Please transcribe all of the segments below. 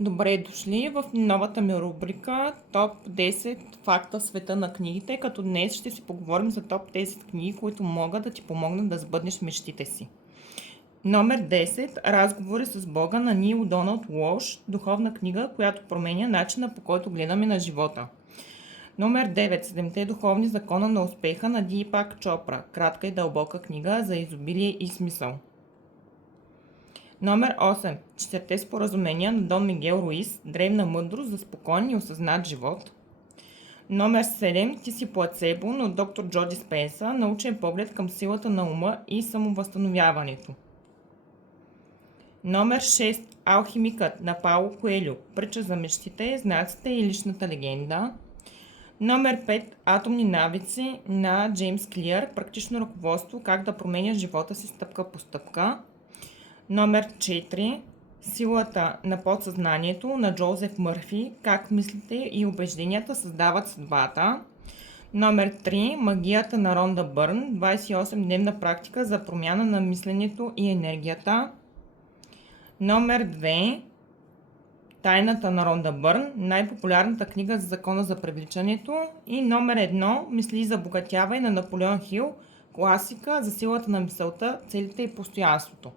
Добре дошли в новата ми рубрика Топ 10 факта в света на книгите, като днес ще си поговорим за топ 10 книги, които могат да ти помогнат да сбъднеш мечтите си. Номер 10. Разговори с Бога на Нил Доналд Уолш, духовна книга, която променя начина, по който гледаме на живота. Номер 9. Седемте духовни закона на успеха на Дипак Чопра, кратка и дълбока книга за изобилие и смисъл. Номер 8. Четирите споразумения на Дон Мигел Руис, древна мъдрост за спокоен и осъзнат живот. Номер 7. Ти си плацебо на доктор Джо Диспенса, научен поглед към силата на ума и самовъзстановяването. Номер 6. Алхимикът на Пауло Коелю, притча за мечтите, знаците и личната легенда. Номер 5. Атомни навици на Джеймс Клиър, практично ръководство как да променяш живота си стъпка по стъпка. Номер 4. Силата на подсъзнанието на Джозеф Мърфи, как мислите и убежденията създават съдбата. Номер 3. Магията на Ронда Бърн, 28-дневна практика за промяна на мисленето и енергията. Номер 2. Тайната на Ронда Бърн, най-популярната книга за закона за привличането. И номер 1. Мисли за обогатяване на Наполеон Хил, класика за силата на мисълта, целите и постоянството.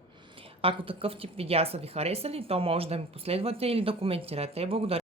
Ако такъв тип видеа са ви харесали, то може да ми последвате или да коментирате. Благодаря.